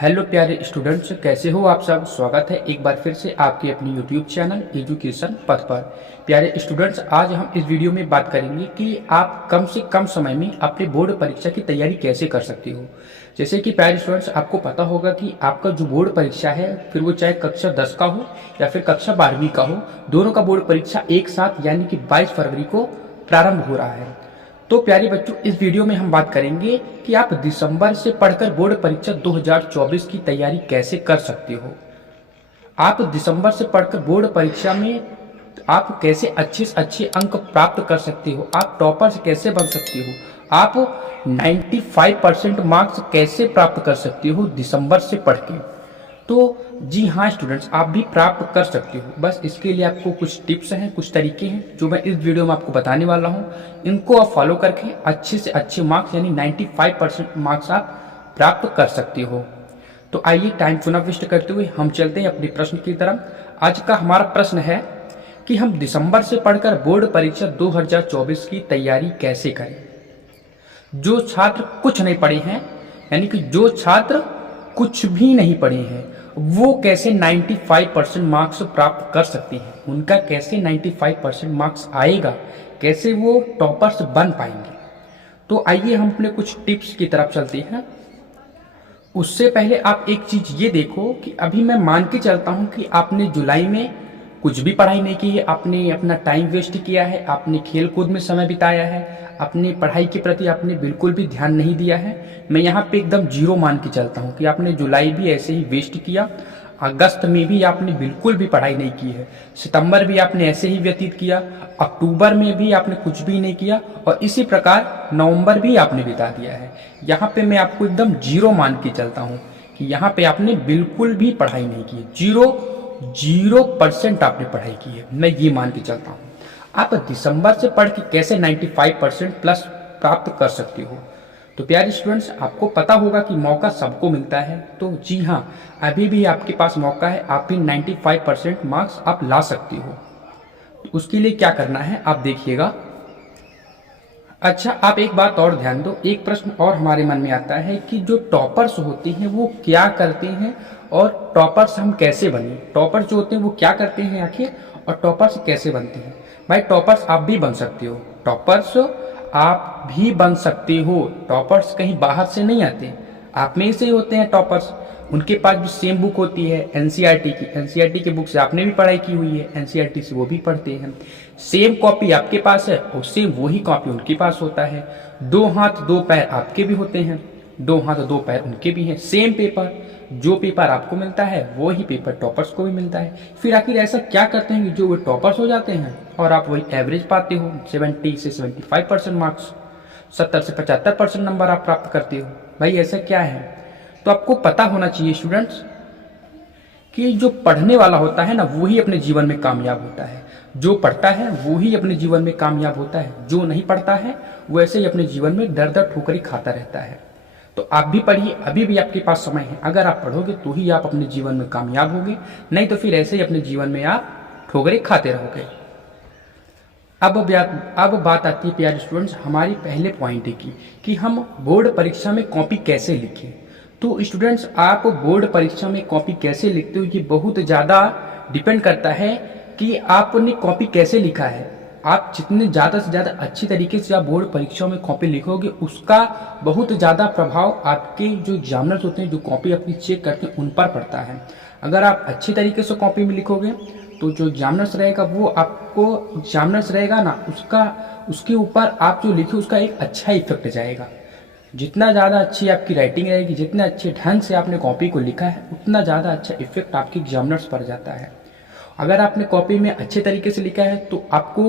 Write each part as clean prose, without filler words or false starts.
Hello प्यारे students, कैसे हो आप सब। स्वागत है एक बार फिर से आपके अपनी यूट्यूब चैनल एजुकेशन पथ पर। प्यारे स्टूडेंट्स, आज हम इस वीडियो में बात करेंगे कि आप कम से कम समय में अपने बोर्ड परीक्षा की तैयारी कैसे कर सकते हो। जैसे कि प्यारे स्टूडेंट्स, आपको पता होगा कि आपका जो बोर्ड परीक्षा है, फिर वो चाहे कक्षा 10 का हो या फिर कक्षा 12वीं का हो, दोनों का बोर्ड परीक्षा एक साथ यानी कि 22 फरवरी को प्रारंभ हो रहा है। तो प्यारे बच्चों, इस वीडियो में हम बात करेंगे कि आप दिसंबर से पढ़कर बोर्ड परीक्षा 2024 की तैयारी कैसे कर सकते हो। आप दिसंबर से पढ़कर बोर्ड परीक्षा में आप कैसे अच्छे से अच्छे अंक प्राप्त कर सकते हो, आप टॉपर कैसे बन सकते हो, आप 95% मार्क्स कैसे प्राप्त कर सकते हो दिसंबर से पढ़ के। तो जी हाँ स्टूडेंट्स, आप भी प्राप्त कर सकते हो। बस इसके लिए आपको कुछ टिप्स हैं, कुछ तरीके हैं जो मैं इस वीडियो में आपको बताने वाला हूँ। इनको आप फॉलो करके अच्छे से अच्छे मार्क्स यानी 95% मार्क्स आप प्राप्त कर सकते हो। तो आइए टाइम को ना वेस्ट करते हुए हम चलते हैं अपने प्रश्न की तरफ। आज का हमारा प्रश्न है कि हम दिसंबर से पढ़कर बोर्ड परीक्षा 2024 की तैयारी कैसे करें। जो छात्र कुछ नहीं पढ़े हैं, यानी कि जो छात्र कुछ भी नहीं पढ़े हैं, वो कैसे 95% मार्क्स प्राप्त कर सकते हैं, उनका कैसे 95% मार्क्स आएगा, कैसे वो टॉपर्स बन पाएंगे। तो आइए हम अपने कुछ टिप्स की तरफ चलते हैं। उससे पहले आप एक चीज ये देखो कि अभी मैं मान के चलता हूं कि आपने जुलाई में कुछ भी पढ़ाई नहीं की है, आपने अपना टाइम वेस्ट किया है, आपने खेल कूद में समय बिताया है, अपने पढ़ाई के प्रति आपने बिल्कुल भी ध्यान नहीं दिया है। मैं यहाँ पे एकदम जीरो मान के चलता हूँ कि आपने जुलाई भी ऐसे ही वेस्ट किया, अगस्त में भी आपने बिल्कुल भी पढ़ाई नहीं की है, सितंबर भी आपने ऐसे ही व्यतीत किया, अक्टूबर में भी आपने कुछ भी नहीं किया, और इसी प्रकार नवंबर भी आपने बिता दिया है। यहाँ पे मैं आपको एकदम जीरो मान के चलता हूँ कि यहाँ पे आपने बिल्कुल भी पढ़ाई नहीं की है, 0% आपने पढ़ाई की है, मैं ये मान के चलता हूँ। आप दिसंबर से पढ़ के कैसे 95% प्लस प्राप्त कर सकते हो। तो प्यारे स्टूडेंट्स, आपको पता होगा कि मौका सबको मिलता है। तो जी हाँ, अभी भी आपके पास मौका है, आप भी 95% मार्क्स आप ला सकते हो। तो उसके लिए क्या करना है आप देखिएगा। अच्छा, आप एक बात और ध्यान दो, एक प्रश्न और हमारे मन में आता है कि जो टॉपर्स होते हैं वो क्या करते हैं और टॉपर्स हम कैसे बने। टॉपर्स जो होते हैं वो क्या करते हैं आखिर, और टॉपर्स कैसे बनते हैं। भाई टॉपर्स आप भी बन सकते हो, टॉपर्स आप भी बन सकते हो। टॉपर्स कहीं बाहर से नहीं आते, आप में से ही होते हैं टॉपर्स। उनके पास भी सेम बुक होती है एनसीईआरटी की, एनसीईआरटी की बुक से आपने भी पढ़ाई की हुई है, एनसीईआरटी से वो भी पढ़ते हैं। सेम कॉपी आपके पास है और सेम वही कॉपी उनके पास होता है। दो हाथ दो पैर आपके भी होते हैं, दो हाथ दो पैर उनके भी हैं। सेम पेपर, जो पेपर आपको मिलता है वो ही पेपर टॉपर्स को भी मिलता है। फिर आखिर ऐसा क्या करते हैं कि जो वो टॉपर्स हो जाते हैं और आप वही एवरेज पाते हो, 70 से 75% मार्क्स, 70 से 75% नंबर आप प्राप्त करते हो। भाई ऐसा क्या है। तो आपको पता होना चाहिए स्टूडेंट्स कि जो पढ़ने वाला होता है ना, वो ही अपने जीवन में कामयाब होता है। जो पढ़ता है वो ही अपने जीवन में कामयाब होता है, जो नहीं पढ़ता है वो ऐसे ही अपने जीवन में दर दर ठोकरी खाता रहता है। तो आप भी पढ़िए, अभी भी आपके पास समय है। अगर आप पढ़ोगे तो ही आप अपने जीवन में कामयाब होगे, नहीं तो फिर ऐसे ही अपने जीवन में आप ठोकरे खाते रहोगे। अब बात आती है प्यारे स्टूडेंट्स हमारी पहले पॉइंट की कि हम बोर्ड परीक्षा में कॉपी कैसे लिखें। तो स्टूडेंट्स, आप बोर्ड परीक्षा में कॉपी कैसे लिखते हो ये बहुत ज़्यादा डिपेंड करता है कि आपने कॉपी कैसे लिखा है। आप जितने ज़्यादा से ज़्यादा अच्छी तरीके से आप बोर्ड परीक्षा में कॉपी लिखोगे, उसका बहुत ज़्यादा प्रभाव आपके जो एग्जामिनर्स होते हैं, जो कॉपी अपनी चेक करते हैं, उन पर पड़ता है। अगर आप अच्छी तरीके से कॉपी में लिखोगे तो जो एग्जामिनर्स रहेगा वो आपको, एग्जामिनर्स रहेगा ना, उसके ऊपर आप जो लिखे उसका एक अच्छा इफेक्ट जाएगा। जितना ज़्यादा अच्छी आपकी राइटिंग रहेगी, जितने अच्छे ढंग से आपने कॉपी को लिखा है, उतना ज़्यादा अच्छा इफेक्ट आपके एग्जामिनर्स पर जाता है। अगर आपने कॉपी में अच्छे तरीके से लिखा है तो आपको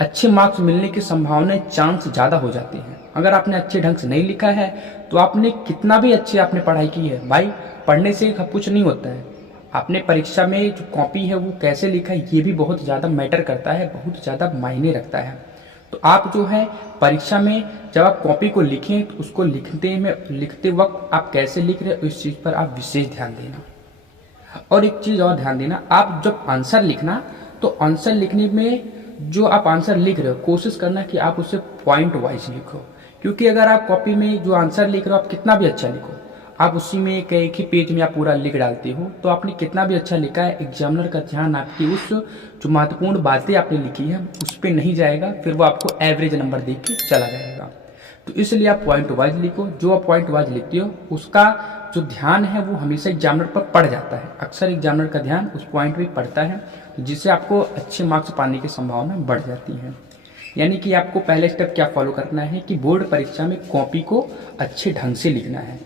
अच्छे मार्क्स मिलने की संभावनाएं, चांस ज़्यादा हो जाते हैं। अगर आपने अच्छे ढंग से नहीं लिखा है तो आपने कितना भी अच्छी आपने पढ़ाई की है, भाई पढ़ने से कुछ नहीं होता है। आपने परीक्षा में जो कॉपी है वो कैसे लिखा है ये भी बहुत ज़्यादा मैटर करता है, बहुत ज़्यादा मायने रखता है। तो आप जो है परीक्षा में जब आप कॉपी को लिखें तो उसको लिखते वक्त आप कैसे लिख रहे हो इस चीज़ पर आप विशेष ध्यान देना। और एक चीज़ और ध्यान देना, आप जब आंसर लिखना तो आंसर लिखने में जो आप आंसर लिख रहे हो कोशिश करना कि आप उसे पॉइंट वाइज लिखो। क्योंकि अगर आप कॉपी में जो आंसर लिख रहे हो आप कितना भी अच्छा लिखो, आप उसी में एक ही पेज में आप पूरा लिख डालते हो, तो आपने कितना भी अच्छा लिखा है, एग्जामिनर का ध्यान आपकी उस जो महत्वपूर्ण बातें आपने लिखी है उस पर नहीं जाएगा, फिर वो आपको एवरेज नंबर दे के चला जाएगा। तो इसलिए आप पॉइंट वाइज लिखो। जो आप पॉइंट वाइज लिखते हो उसका जो ध्यान है वो हमेशा एग्जामिनर पर पड़ जाता है। अक्सर एग्जामिनर का ध्यान उस पॉइंट पे पड़ता है, जिससे आपको अच्छे मार्क्स पाने की संभावना बढ़ जाती है। यानी कि आपको पहले स्टेप क्या फॉलो करना है कि बोर्ड परीक्षा में कॉपी को अच्छे ढंग से लिखना है।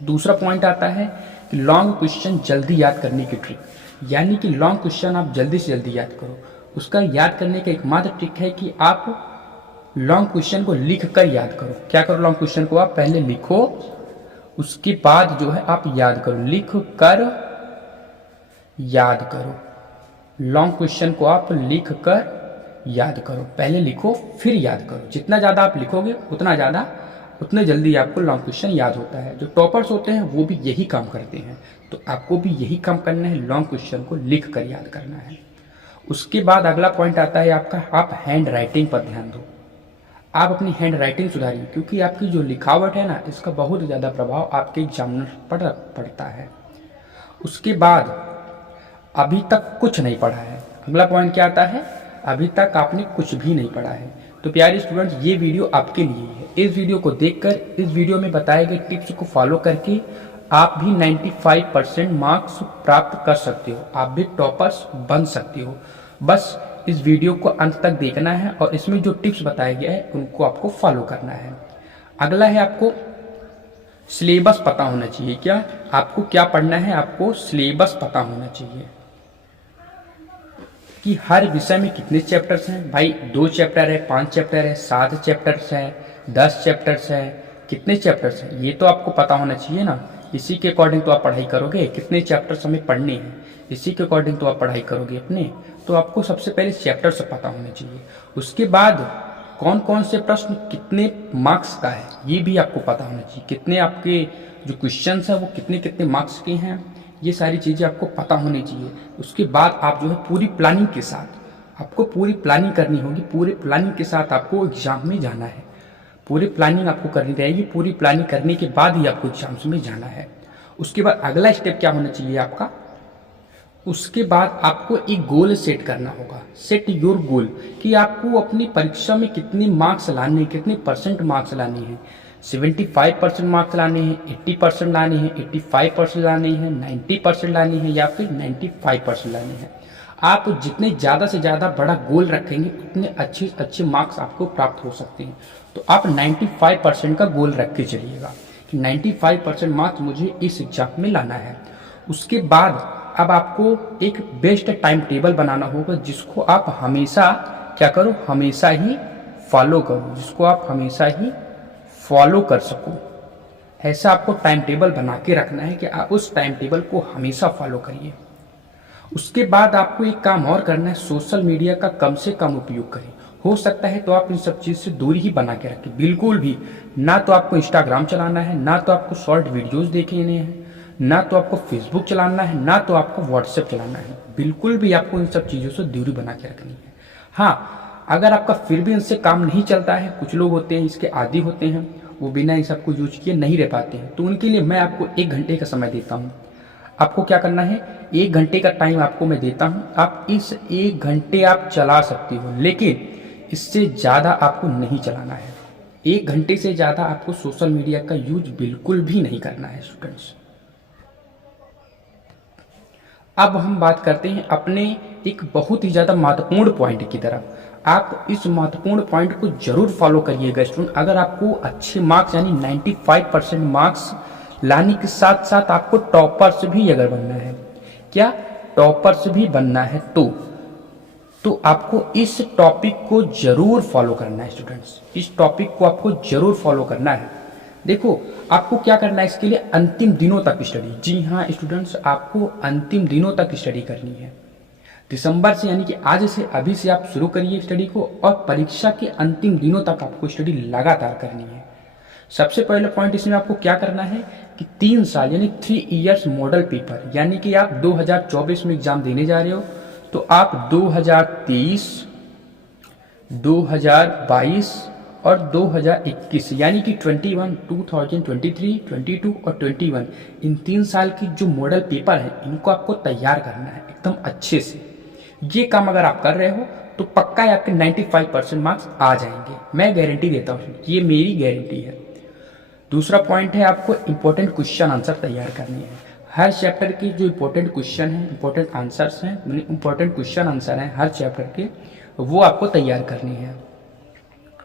दूसरा पॉइंट आता है कि लॉन्ग क्वेश्चन जल्दी याद करने की ट्रिक, यानी कि लॉन्ग क्वेश्चन आप जल्दी से जल्दी याद करो। उसका याद करने का एकमात्र ट्रिक है कि आप लॉन्ग क्वेश्चन को लिख कर याद करो। क्या करो, लॉन्ग क्वेश्चन को आप पहले लिखो, उसके बाद जो है आप याद करो। लिख कर याद करो, लॉन्ग क्वेश्चन को आप लिख कर याद करो। पहले लिखो फिर याद करो। जितना ज़्यादा आप लिखोगे उतने जल्दी आपको लॉन्ग क्वेश्चन याद होता है। जो टॉपर्स होते हैं वो भी यही काम करते हैं, तो आपको भी यही काम करना है, लॉन्ग क्वेश्चन को लिख कर याद करना है। उसके बाद अगला पॉइंट आता है आपका, आप हैंड राइटिंग पर ध्यान दो। आप अपनी हैंड राइटिंग सुधारिए, क्योंकि आपकी जो लिखावट है ना, इसका बहुत ज़्यादा प्रभाव आपके एग्जामिनर पर पड़ता है। उसके बाद अभी तक कुछ नहीं पढ़ा है, अगला पॉइंट क्या आता है, अभी तक आपने कुछ भी नहीं पढ़ा है। तो प्यारे स्टूडेंट्स, ये वीडियो आपके लिए है। इस वीडियो को देखकर, इस वीडियो में बताए गए टिप्स को फॉलो करके आप भी 95% मार्क्स प्राप्त कर सकते हो, आप भी टॉपर्स बन सकते हो। बस इस वीडियो को अंत तक देखना है और इसमें जो टिप्स बताए गए हैं उनको आपको फॉलो करना है। अगला है, आपको सिलेबस पता होना चाहिए। क्या आपको क्या पढ़ना है, आपको सिलेबस पता होना चाहिए कि हर विषय में कितने चैप्टर्स हैं। भाई 2 चैप्टर है, 5 चैप्टर है, 7 चैप्टर्स है, 10 चैप्टर्स है, कितने चैप्टर्स हैं, ये तो आपको पता होना चाहिए ना। इसी के अकॉर्डिंग तो आप पढ़ाई करोगे। कितने चैप्टर्स हमें पढ़ने हैं, इसी के अकॉर्डिंग तो आप पढ़ाई करोगे अपने। तो आपको सबसे पहले चैप्टर से पता होने चाहिए। उसके बाद कौन कौन से प्रश्न कितने मार्क्स का है ये भी आपको पता होना चाहिए। कितने आपके जो क्वेश्चंस हैं वो कितने कितने मार्क्स के हैं, ये सारी चीज़ें आपको पता होनी चाहिए। उसके बाद आप जो है पूरी प्लानिंग के साथ, आपको पूरी प्लानिंग करनी होगी। पूरी प्लानिंग के साथ आपको एग्जाम में जाना है। पूरी प्लानिंग आपको करनी रहेगी। पूरी प्लानिंग करने के बाद ही आपको एग्जाम्स में जाना है। उसके बाद अगला स्टेप क्या होना चाहिए आपका, उसके बाद आपको एक गोल सेट करना होगा। सेट योर गोल, कि आपको अपनी परीक्षा में कितने मार्क्स लाने हैं, कितने परसेंट मार्क्स लाने हैं। 75% मार्क्स लाने हैं, 80% लाने हैं, 85% लाने हैं, 90% लाने हैं, या फिर 95% लाने हैं। आप जितने ज़्यादा से ज़्यादा बड़ा गोल रखेंगे उतने अच्छे अच्छे मार्क्स आपको प्राप्त हो सकते हैं। तो आप 95% का गोल रख के चलिएगा कि 95% मार्क्स मुझे इस एग्जाम में लाना है। उसके बाद अब आपको एक बेस्ट टाइम टेबल बनाना होगा, जिसको आप हमेशा क्या करो, हमेशा ही फॉलो करो, जिसको आप हमेशा ही फॉलो कर सको। ऐसा आपको टाइम टेबल बना के रखना है कि आप उस टाइम टेबल को हमेशा फॉलो करिए। उसके बाद आपको एक काम और करना है, सोशल मीडिया का कम से कम उपयोग करें। हो सकता है तो आप इन सब चीज़ से दूरी ही बना के रखें, बिल्कुल भी ना। तो आपको इंस्टाग्राम चलाना है, ना तो आपको शॉर्ट वीडियोस देखने हैं, ना तो आपको फेसबुक चलाना है, ना तो आपको व्हाट्सएप चलाना है। बिल्कुल भी आपको इन सब चीज़ों से दूरी बना के रखनी है। हाँ, अगर आपका फिर भी इनसे काम नहीं चलता है, कुछ लोग होते हैं इसके आदी होते हैं, वो बिना इन सबको यूज किए नहीं रह पाते हैं, तो उनके लिए मैं आपको 1 घंटे का समय देता हूँ। आपको क्या करना है, 1 घंटे का टाइम आपको मैं देता हूँ। आप इस 1 घंटे आप चला सकते हो, लेकिन इससे ज़्यादा आपको नहीं चलाना है। 1 घंटे से ज़्यादा आपको सोशल मीडिया का यूज बिल्कुल भी नहीं करना है स्टूडेंट्स। अब हम बात करते हैं अपने एक बहुत ही ज़्यादा महत्वपूर्ण पॉइंट की तरफ। आप इस महत्वपूर्ण पॉइंट को जरूर फॉलो करिएगा स्टूडेंट। अगर आपको अच्छे मार्क्स यानी 95% मार्क्स लाने के साथ साथ आपको टॉपर्स भी अगर बनना है, क्या टॉपर्स भी बनना है, तो आपको इस टॉपिक को जरूर फॉलो करना है स्टूडेंट्स। इस टॉपिक को आपको जरूर फॉलो करना है। देखो, आपको क्या करना है इसके लिए, अंतिम दिनों तक स्टडी। जी हाँ स्टूडेंट्स, आपको अंतिम दिनों तक स्टडी करनी है। दिसंबर से यानी कि आज से, अभी से आप शुरू करिए स्टडी को, और परीक्षा के अंतिम दिनों तक आपको स्टडी लगातार करनी है। सबसे पहला पॉइंट इसमें आपको क्या करना है कि 3 साल यानी 3 इयर्स मॉडल पेपर, यानी कि आप 2024 में एग्जाम देने जा रहे हो, तो आप 2023, 2022 और 2021 यानी कि 21, 2023, 22 और 21 इन 3 साल की जो मॉडल पेपर है इनको आपको तैयार करना है एकदम अच्छे से। ये काम अगर आप कर रहे हो तो पक्का है आपके 95% मार्क्स आ जाएंगे, मैं गारंटी देता हूँ, ये मेरी गारंटी है। दूसरा पॉइंट है आपको इंपॉर्टेंट क्वेश्चन आंसर तैयार करनी है। हर चैप्टर की जो इंपॉर्टेंट क्वेश्चन है, इंपॉर्टेंट आंसर्स हैं, इंपॉर्टेंट क्वेश्चन आंसर हैं हर चैप्टर के, वो आपको तैयार करनी है।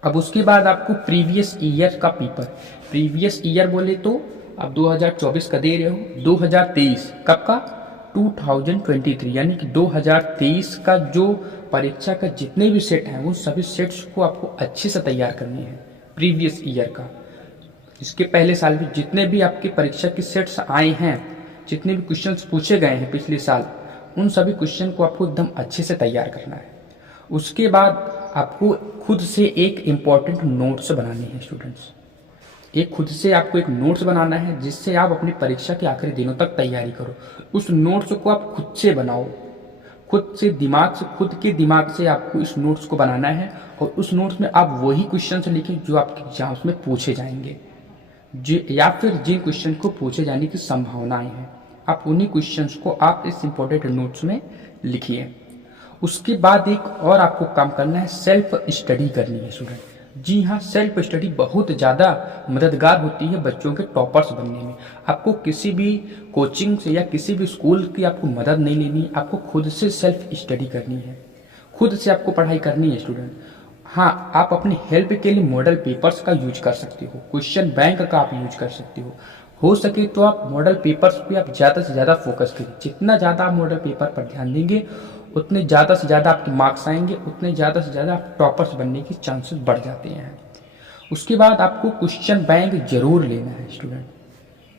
अब उसके बाद आपको प्रीवियस ईयर का पेपर, प्रीवियस ईयर बोले तो आप 2024 का दे रहे हो, 2023 कब का, 2023 यानी कि 2023 का जो परीक्षा का जितने भी सेट हैं वो सभी सेट्स को आपको अच्छे से तैयार करनी है। प्रीवियस ईयर का, इसके पहले साल भी जितने भी आपके परीक्षा के सेट्स आए हैं, जितने भी क्वेश्चंस पूछे गए हैं पिछले साल, उन सभी क्वेश्चन को आपको एकदम अच्छे से तैयार करना है। उसके बाद आपको खुद से एक इम्पॉर्टेंट नोट्स बनानी है स्टूडेंट्स। एक खुद से आपको एक नोट्स बनाना है जिससे आप अपनी परीक्षा के आखिरी दिनों तक तैयारी करो। उस नोट्स को आप खुद से बनाओ, खुद से दिमाग से, खुद के दिमाग से आपको इस नोट्स को बनाना है और उस नोट्स में आप वही क्वेश्चन लिखें जो आपके एग्जाम्स में पूछे जाएंगे, या फिर जिन क्वेश्चन को पूछे जाने की संभावनाएं हैं, आप उन्हीं क्वेश्चंस को आप इस इम्पोर्टेंट नोट्स में लिखिए। उसके बाद एक और आपको काम करना है, सेल्फ स्टडी करनी है स्टूडेंट। जी हाँ, सेल्फ स्टडी बहुत ज़्यादा मददगार होती है बच्चों के टॉपर्स बनने में। आपको किसी भी कोचिंग से या किसी भी स्कूल की आपको मदद नहीं लेनी, आपको खुद से सेल्फ स्टडी करनी है, खुद से आपको पढ़ाई करनी है स्टूडेंट। हाँ, आप अपनी हेल्प के लिए मॉडल पेपर्स का यूज कर सकते हो, क्वेश्चन बैंक का आप यूज कर सकते हो सके तो आप मॉडल पेपर्स पे आप ज़्यादा से ज़्यादा फोकस करिए। जितना ज़्यादा आप मॉडल पेपर पर ध्यान देंगे उतने ज़्यादा से ज़्यादा आपके मार्क्स आएंगे, उतने ज़्यादा से ज़्यादा आप टॉपर्स बनने की चांसेस बढ़ जाते हैं। उसके बाद आपको क्वेश्चन बैंक जरूर लेना है स्टूडेंट,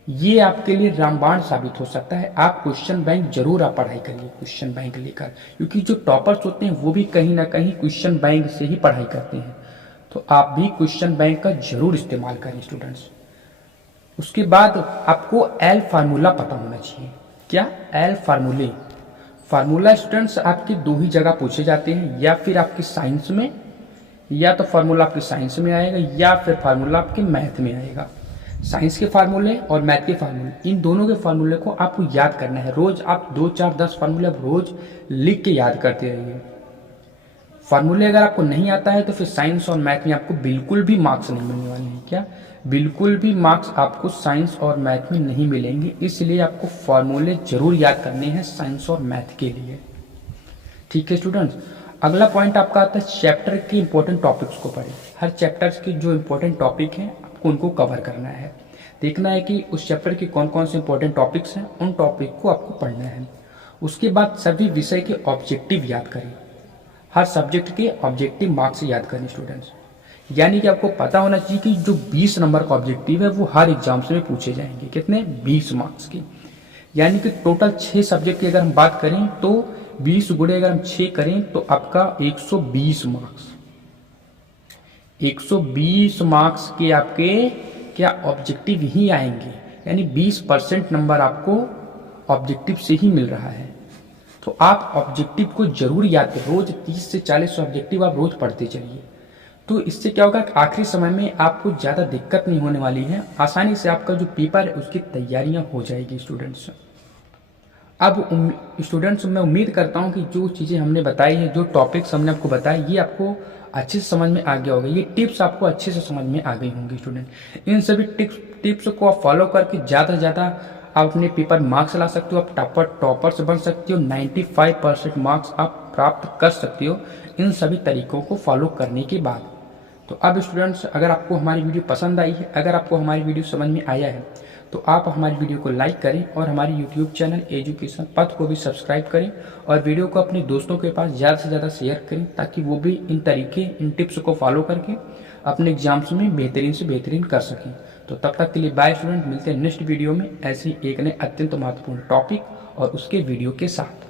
ये आपके लिए रामबाण साबित हो सकता है। आप क्वेश्चन बैंक जरूर आप पढ़ाई करिए क्वेश्चन बैंक लेकर, क्योंकि जो टॉपर्स होते हैं वो भी कहीं ना कहीं क्वेश्चन बैंक से ही पढ़ाई करते हैं। तो आप भी क्वेश्चन बैंक का जरूर इस्तेमाल करें स्टूडेंट्स। उसके बाद आपको एल फार्मूला पता होना चाहिए। क्या? एल फार्मूले। फार्मूला स्टूडेंट्स आपके दो ही जगह पूछे जाते हैं, या फिर आपके साइंस में, या तो फार्मूला आपके साइंस में आएगा या फिर फार्मूला आपके मैथ में आएगा। साइंस के फार्मूले और मैथ के फार्मूले, इन दोनों के फार्मूले को आपको याद करना है। रोज आप 2, 4, 10 फार्मूले आप रोज लिख के याद करते रहिए। फार्मूले अगर आपको नहीं आता है तो फिर साइंस और मैथ में आपको बिल्कुल भी मार्क्स नहीं मिलने वाले हैं। क्या? बिल्कुल भी मार्क्स आपको साइंस और मैथ में नहीं मिलेंगे, इसलिए आपको फार्मूले जरूर याद करने हैं साइंस और मैथ के लिए। ठीक है स्टूडेंट्स, अगला पॉइंट आपका आता है चैप्टर के इंपॉर्टेंट टॉपिक्स को पढ़ें। हर चैप्टर्स के जो इंपॉर्टेंट टॉपिक हैं आपको उनको कवर करना है, देखना है कि उस चैप्टर के कौन कौन से इंपॉर्टेंट टॉपिक्स हैं, उन टॉपिक को आपको पढ़ना है। उसके बाद सभी विषय के ऑब्जेक्टिव याद करें, हर सब्जेक्ट के ऑब्जेक्टिव मार्क्स याद करें स्टूडेंट्स। यानी कि आपको पता होना चाहिए कि जो 20 नंबर का ऑब्जेक्टिव है वो हर एग्जाम्स में पूछे जाएंगे। कितने? 20 मार्क्स की। यानी कि टोटल 6 सब्जेक्ट की अगर हम बात करें तो 20 गुणे अगर हम 6 करें तो आपका 120 मार्क्स, 120 मार्क्स के आपके क्या ऑब्जेक्टिव ही आएंगे। यानी 20% नंबर आपको ऑब्जेक्टिव से ही मिल रहा है। तो आप ऑब्जेक्टिव को जरूर याद करें, रोज 30 से 40 ऑब्जेक्टिव आप रोज पढ़ते चलिए। तो इससे क्या होगा, आखिरी समय में आपको ज़्यादा दिक्कत नहीं होने वाली है, आसानी से आपका जो पेपर है उसकी तैयारियां हो जाएगी स्टूडेंट्स। अब स्टूडेंट्स मैं उम्मीद करता हूं कि जो चीज़ें हमने बताई है, जो टॉपिक्स हमने आपको बताए, ये आपको अच्छे से समझ में आ गया होगा, ये टिप्स आपको अच्छे से समझ में आ गई होंगी स्टूडेंट। इन सभी टिप्स को आप फॉलो करके ज़्यादा से ज़्यादा आप अपने पेपर मार्क्स ला सकते हो, आप टॉपर्स बन सकते हो, 95% मार्क्स आप प्राप्त कर सकते हो इन सभी तरीकों को फॉलो करने के बाद। तो अब स्टूडेंट्स, अगर आपको हमारी वीडियो पसंद आई है, अगर आपको हमारी वीडियो समझ में आया है, तो आप हमारी वीडियो को लाइक करें और हमारे यूट्यूब चैनल एजुकेशन पथ को भी सब्सक्राइब करें और वीडियो को अपने दोस्तों के पास ज़्यादा से ज़्यादा शेयर करें, ताकि वो भी इन टिप्स को फॉलो करके अपने एग्जाम्स में बेहतरीन से बेहतरीन कर सकें। तो तब तक के लिए बाय स्टूडेंट, मिलते हैं नेक्स्ट वीडियो में ऐसे ही एक नए अत्यंत महत्वपूर्ण टॉपिक और उसके वीडियो के साथ।